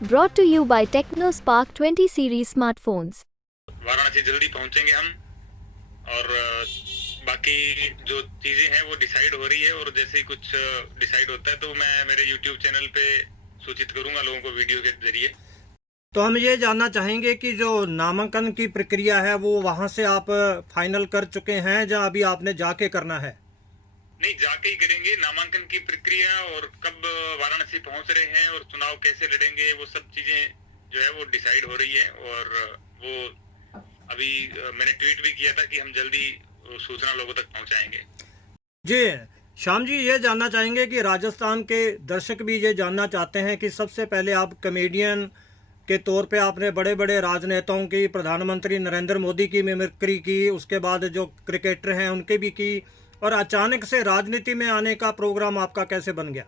Brought to you by TechnoSpark 20 series smartphones. Varanasi जल्दी पहुंचेंगे हम और बाकी जो चीजें हैं वो डिसाइड हो रही है और जैसे ही कुछ डिसाइड होता है तो मैं मेरे YouTube चैनल पे सूचित करूंगा लोगों को वीडियो के जरिए। तो हम ये जानना चाहेंगे कि जो नामांकन की प्रक्रिया है वो वहाँ से आप फाइनल कर चुके हैं या अभी आपने जाके करना है? नहीं, जाके ही करेंगे। नामांकन की प्रक्रिया और कब वाराणसी पहुंच रहे हैं और चुनाव कैसे लड़ेंगे वो सब चीजें जो है वो डिसाइड हो रही है और वो अभी मैंने ट्वीट भी किया था कि हम जल्दी सूचना लोगों तक पहुंचाएंगे। जी श्याम जी, ये जानना चाहेंगे कि राजस्थान के दर्शक भी ये जानना चाहते हैं कि सबसे पहले आप कॉमेडियन के तौर पे आपने बड़े बड़े राजनेताओं की, प्रधानमंत्री नरेंद्र मोदी की मिमिक्री की, उसके बाद जो क्रिकेटर हैं उनके भी की, और अचानक से राजनीति में आने का प्रोग्राम आपका कैसे बन गया?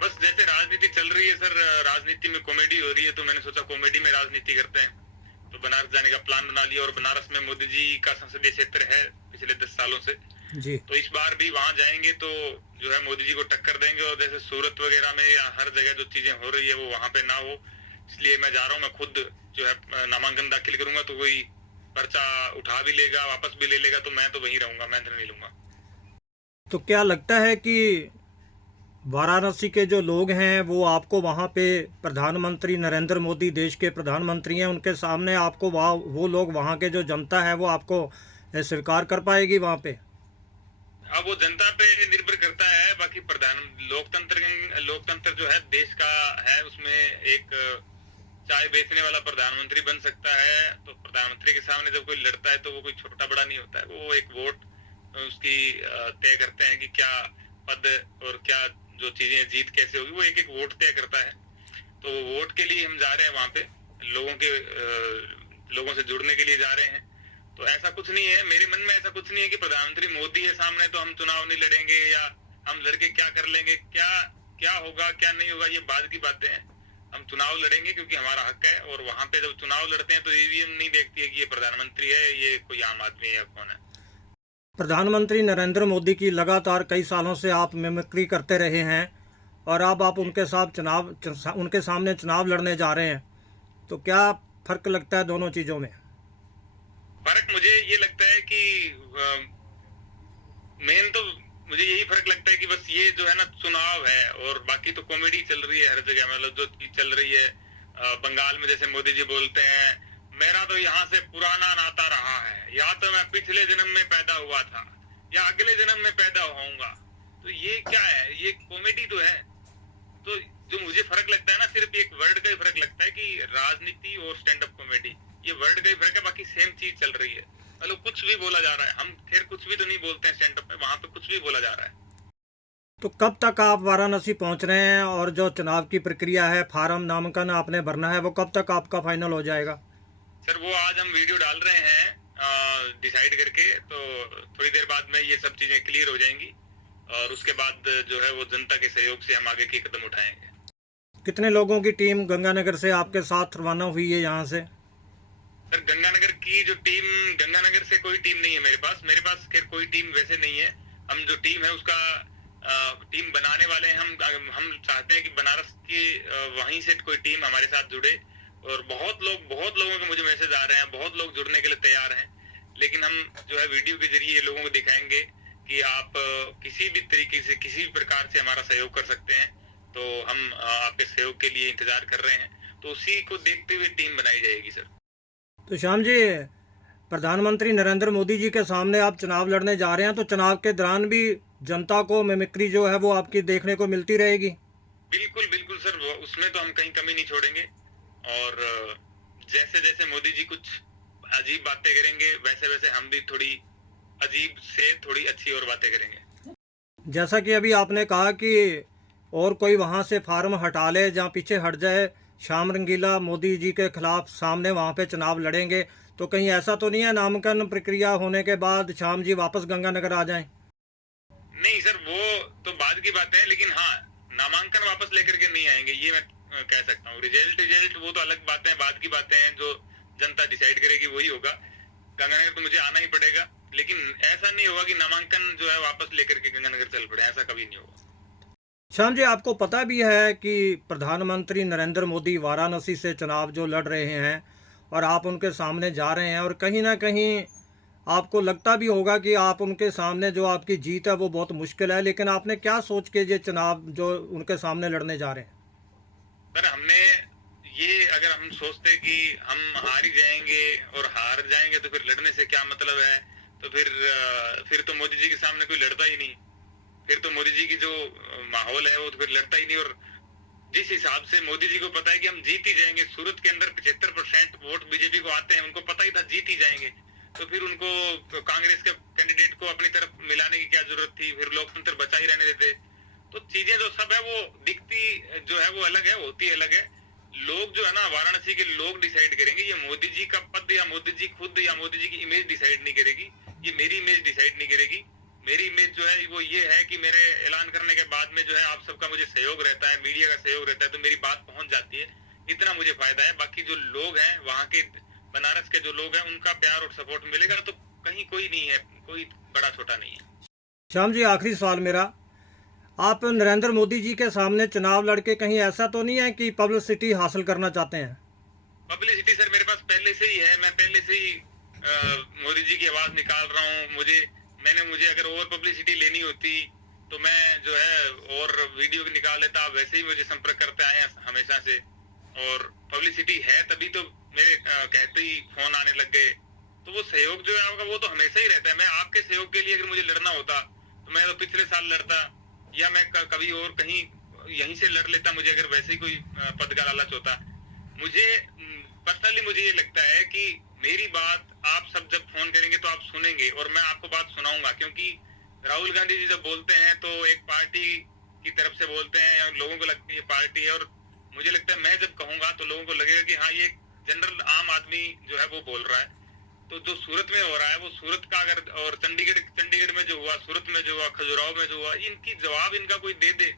बस जैसे राजनीति चल रही है सर, राजनीति में कॉमेडी हो रही है तो मैंने सोचा कॉमेडी में राजनीति करते हैं, तो बनारस जाने का प्लान बना लिया। और बनारस में मोदी जी का संसदीय क्षेत्र है पिछले 10 सालों से जी, तो इस बार भी वहां जाएंगे तो जो है मोदी जी को टक्कर देंगे। और जैसे सूरत वगैरह में या हर जगह जो चीजें हो रही है वो वहां पे ना हो, इसलिए मैं जा रहा हूँ। मैं खुद जो है नामांकन दाखिल करूंगा तो कोई पर्चा उठा भी लेगा, वापस भी ले लेगा, तो मैं तो वहीं रहूंगा, मैं नहीं लूंगा। तो क्या लगता है कि वाराणसी के जो लोग हैं वो आपको वहाँ पे, प्रधानमंत्री नरेंद्र मोदी देश के प्रधानमंत्री हैं, उनके सामने आपको वो लोग, वहाँ के जो जनता है वो आपको स्वीकार कर पाएगी वहाँ पे? अब वो जनता पे निर्भर करता है। बाकी लोकतंत्र जो है देश का है, उसमें एक चाय बेचने वाला प्रधानमंत्री बन सकता है। तो प्रधानमंत्री के सामने जब कोई लड़ता है तो वो कोई छोटा बड़ा नहीं होता है, वो एक वोट उसकी तय करते हैं कि क्या पद और क्या जो चीजें जीत कैसे होगी, वो एक एक वोट तय करता है। तो वोट के लिए हम जा रहे हैं वहां पे, लोगों से जुड़ने के लिए जा रहे हैं। तो ऐसा कुछ नहीं है, मेरे मन में ऐसा कुछ नहीं है कि प्रधानमंत्री मोदी है सामने तो हम चुनाव नहीं लड़ेंगे या हम लड़के क्या कर लेंगे, क्या होगा क्या नहीं होगा, ये बाद की बातें हैं। हम चुनाव लड़ेंगे क्योंकि हमारा हक है। और वहां पे जब चुनाव लड़ते हैं तो ईवीएम नहीं देखती है कि ये प्रधानमंत्री है, ये कोई आम आदमी है या कौन है। प्रधानमंत्री नरेंद्र मोदी की लगातार कई सालों से आप मिमिक्री करते रहे हैं और अब आप उनके सामने चुनाव लड़ने जा रहे हैं, तो क्या फर्क लगता है दोनों चीज़ों में? फर्क मुझे ये लगता है कि मेन तो मुझे यही फर्क लगता है कि बस ये जो है ना चुनाव है और बाकी तो कॉमेडी चल रही है हर जगह। मतलब जो चीज चल रही है बंगाल में, जैसे मोदी जी बोलते हैं मेरा तो यहाँ से पुराना नाता रहा है, या तो मैं पिछले जन्म में पैदा हुआ था या अगले जन्म में पैदा होऊंगा। तो ये क्या है, ये कॉमेडी तो है। तो जो मुझे फर्क लगता है ना, सिर्फ एक वर्ड का ही फर्क लगता है कि राजनीति और स्टैंड अप कॉमेडी, ये वर्ड का ही फर्क है, बाकी सेम चीज चल रही है। मतलब कुछ भी बोला जा रहा है, हम खैर कुछ भी तो नहीं बोलते हैं स्टैंड अप में, वहां पे कुछ भी बोला जा रहा है। तो कब तक आप वाराणसी पहुंच रहे हैं और जो चुनाव की प्रक्रिया है, फार्म नामांकन आपने भरना है, वो कब तक आपका फाइनल हो जाएगा? सर वो आज हम वीडियो डाल रहे हैं डिसाइड करके, तो थोड़ी देर बाद में ये सब चीजें क्लियर हो जाएंगी और उसके बाद जो है वो जनता के सहयोग से हम आगे के कदम उठाएंगे। कितने लोगों की टीम गंगानगर से आपके साथ रवाना हुई है यहाँ से? सर गंगानगर की जो टीम, गंगानगर से कोई टीम नहीं है मेरे पास खैर कोई टीम वैसे नहीं है। हम जो टीम है उसका टीम बनाने वाले हैं। हम चाहते हैं कि बनारस की वहीं से कोई टीम हमारे साथ जुड़े। और बहुत लोगों के मुझे मैसेज आ रहे हैं, बहुत लोग जुड़ने के लिए तैयार हैं। लेकिन हम जो है वीडियो के जरिए लोगों को दिखाएंगे कि आप किसी भी तरीके से, किसी भी प्रकार से हमारा सहयोग कर सकते हैं। तो हम आपके सहयोग के लिए इंतजार कर रहे हैं, तो उसी को देखते हुए टीम बनाई जाएगी सर। तो श्याम जी, प्रधानमंत्री नरेंद्र मोदी जी के सामने आप चुनाव लड़ने जा रहे हैं, तो चुनाव के दौरान भी जनता को मिमिक्री जो है वो आपकी देखने को मिलती रहेगी? बिल्कुल बिल्कुल सर, उसमें तो हम कहीं कमी नहीं छोड़ेंगे। और जैसे जैसे मोदी जी कुछ अजीब बातें करेंगे वैसे वैसे हम भी थोड़ी अजीब से थोड़ी अच्छी और बातें करेंगे। जैसा कि अभी आपने कहा कि और कोई वहाँ से फार्म हटा ले, जहाँ पीछे हट जाए, श्याम रंगीला मोदी जी के खिलाफ सामने वहाँ पे चुनाव लड़ेंगे, तो कहीं ऐसा तो नहीं है नामांकन प्रक्रिया होने के बाद श्याम जी वापस गंगानगर आ जाएं? नहीं सर, वो तो बाद की बात है, लेकिन हाँ नामांकन वापस लेकर के नहीं आएंगे ये मैं कह सकता हूँ। रिजल्ट वो तो अलग बातें हैं, बाद की बातें हैं, जो जनता डिसाइड करेगी वही होगा। गंगानगर तो मुझे आना ही पड़ेगा, लेकिन ऐसा नहीं होगा कि नामांकन जो है वापस लेकर के गंगानगर चल पड़े, ऐसा कभी नहीं होगा। श्याम जी, आपको पता भी है कि प्रधानमंत्री नरेंद्र मोदी वाराणसी से चुनाव जो लड़ रहे हैं और आप उनके सामने जा रहे हैं, और कहीं ना कहीं आपको लगता भी होगा कि आप उनके सामने जो आपकी जीत है वो बहुत मुश्किल है, लेकिन आपने क्या सोच के ये चुनाव जो उनके सामने लड़ने जा रहे हैं? पर हमने ये, अगर हम सोचते कि हम हार ही जाएंगे और हार जाएंगे तो फिर लड़ने से क्या मतलब है, तो फिर तो मोदी जी के सामने कोई लड़ता ही नहीं, फिर तो मोदी जी की जो माहौल है वो तो फिर लड़ता ही नहीं। और जिस हिसाब से मोदी जी को पता है कि हम जीत ही जाएंगे, सूरत के अंदर 75% वोट बीजेपी को आते हैं, उनको पता ही था जीत ही जाएंगे, तो फिर उनको कांग्रेस के कैंडिडेट को अपनी तरफ मिलाने की क्या जरूरत थी, फिर लोकतंत्र बचा ही रहने देते। तो चीजें जो सब है वो दिखती जो है वो अलग है, होती अलग है। लोग जो है ना, वाराणसी के लोग डिसाइड करेंगे, ये मोदी जी का पद या मोदी जी खुद या मोदी जी की इमेज डिसाइड नहीं करेगी, ये मेरी इमेज डिसाइड नहीं करेगी। मेरी इमेज जो है वो ये है कि मेरे ऐलान करने के बाद में जो है आप सबका मुझे सहयोग रहता है, मीडिया का सहयोग रहता है, तो मेरी बात पहुंच जाती है, इतना मुझे फायदा है। बाकी जो लोग हैं वहाँ के, बनारस के जो लोग हैं, उनका प्यार और सपोर्ट मिलेगा तो कहीं कोई नहीं है, कोई बड़ा छोटा नहीं है। श्याम जी, आखिरी सवाल मेरा, आप नरेंद्र मोदी जी के सामने चुनाव लड़के कहीं ऐसा तो नहीं है कि पब्लिसिटी हासिल करना चाहते हैं? पब्लिसिटी सर मेरे पास पहले से ही है, मैं पहले से ही मोदी जी की आवाज निकाल रहा हूँ। मुझे अगर और पब्लिसिटी लेनी होती तो मैं जो है और वीडियो निकाल लेता, आप वैसे ही मुझे संपर्क करते आए हैं हमेशा से, और पब्लिसिटी है तभी तो मेरे कहते ही फोन आने लग गए। तो वो सहयोग जो है वो तो हमेशा ही रहता है। मैं आपके सहयोग के लिए अगर मुझे लड़ना होता तो मैं तो पिछले साल लड़ता, या मैं कभी और कहीं यहीं से लड़ लेता, मुझे अगर वैसे ही कोई पद का लालच होता। मुझे पर्सनली मुझे ये लगता है कि मेरी बात आप सब जब फोन करेंगे तो आप सुनेंगे और मैं आपको बात सुनाऊंगा, क्योंकि राहुल गांधी जी जब बोलते हैं तो एक पार्टी की तरफ से बोलते हैं, लोगों को लगता है ये पार्टी है, और मुझे लगता है मैं जब कहूंगा तो लोगों को लगेगा कि हाँ ये जनरल आम आदमी जो है वो बोल रहा है। तो जो सूरत में हो रहा है वो सूरत का अगर, और चंडीगढ़ में जो हुआ, सूरत में जो हुआ, खजुराहो में जो हुआ, इनकी जवाब इनका कोई दे दे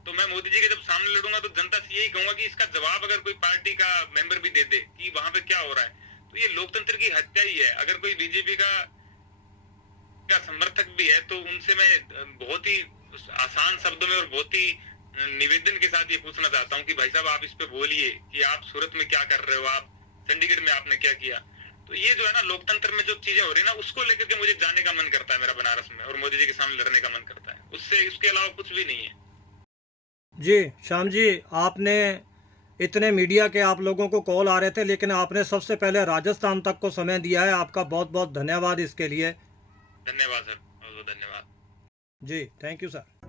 तो मैं मोदी जी के जब सामने लड़ूंगा तो जनता से यही कहूंगा कि इसका जवाब अगर कोई पार्टी का मेंबर भी दे दे कि वहां पे क्या हो रहा है, तो ये लोकतंत्र की हत्या ही है। अगर कोई बीजेपी का समर्थक भी है तो उनसे मैं बहुत ही आसान शब्दों में और बहुत ही निवेदन के साथ ये पूछना चाहता हूँ कि भाई साहब आप इस पे बोलिए कि आप सूरत में क्या कर रहे हो, आप चंडीगढ़ में आपने क्या किया। तो ये जो है ना लोकतंत्र में जो चीजें हो रही है ना, उसको लेकर के मुझे जाने का मन करता है मेरा बनारस में, और मोदी जी के सामने लड़ने का मन करता है, उसके अलावा कुछ भी नहीं है। जी श्याम जी, आपने इतने मीडिया के आप लोगों को कॉल आ रहे थे, लेकिन आपने सबसे पहले राजस्थान तक को समय दिया है, आपका बहुत बहुत धन्यवाद इसके लिए। धन्यवाद सर, बहुत बहुत धन्यवाद। जी थैंक यू सर।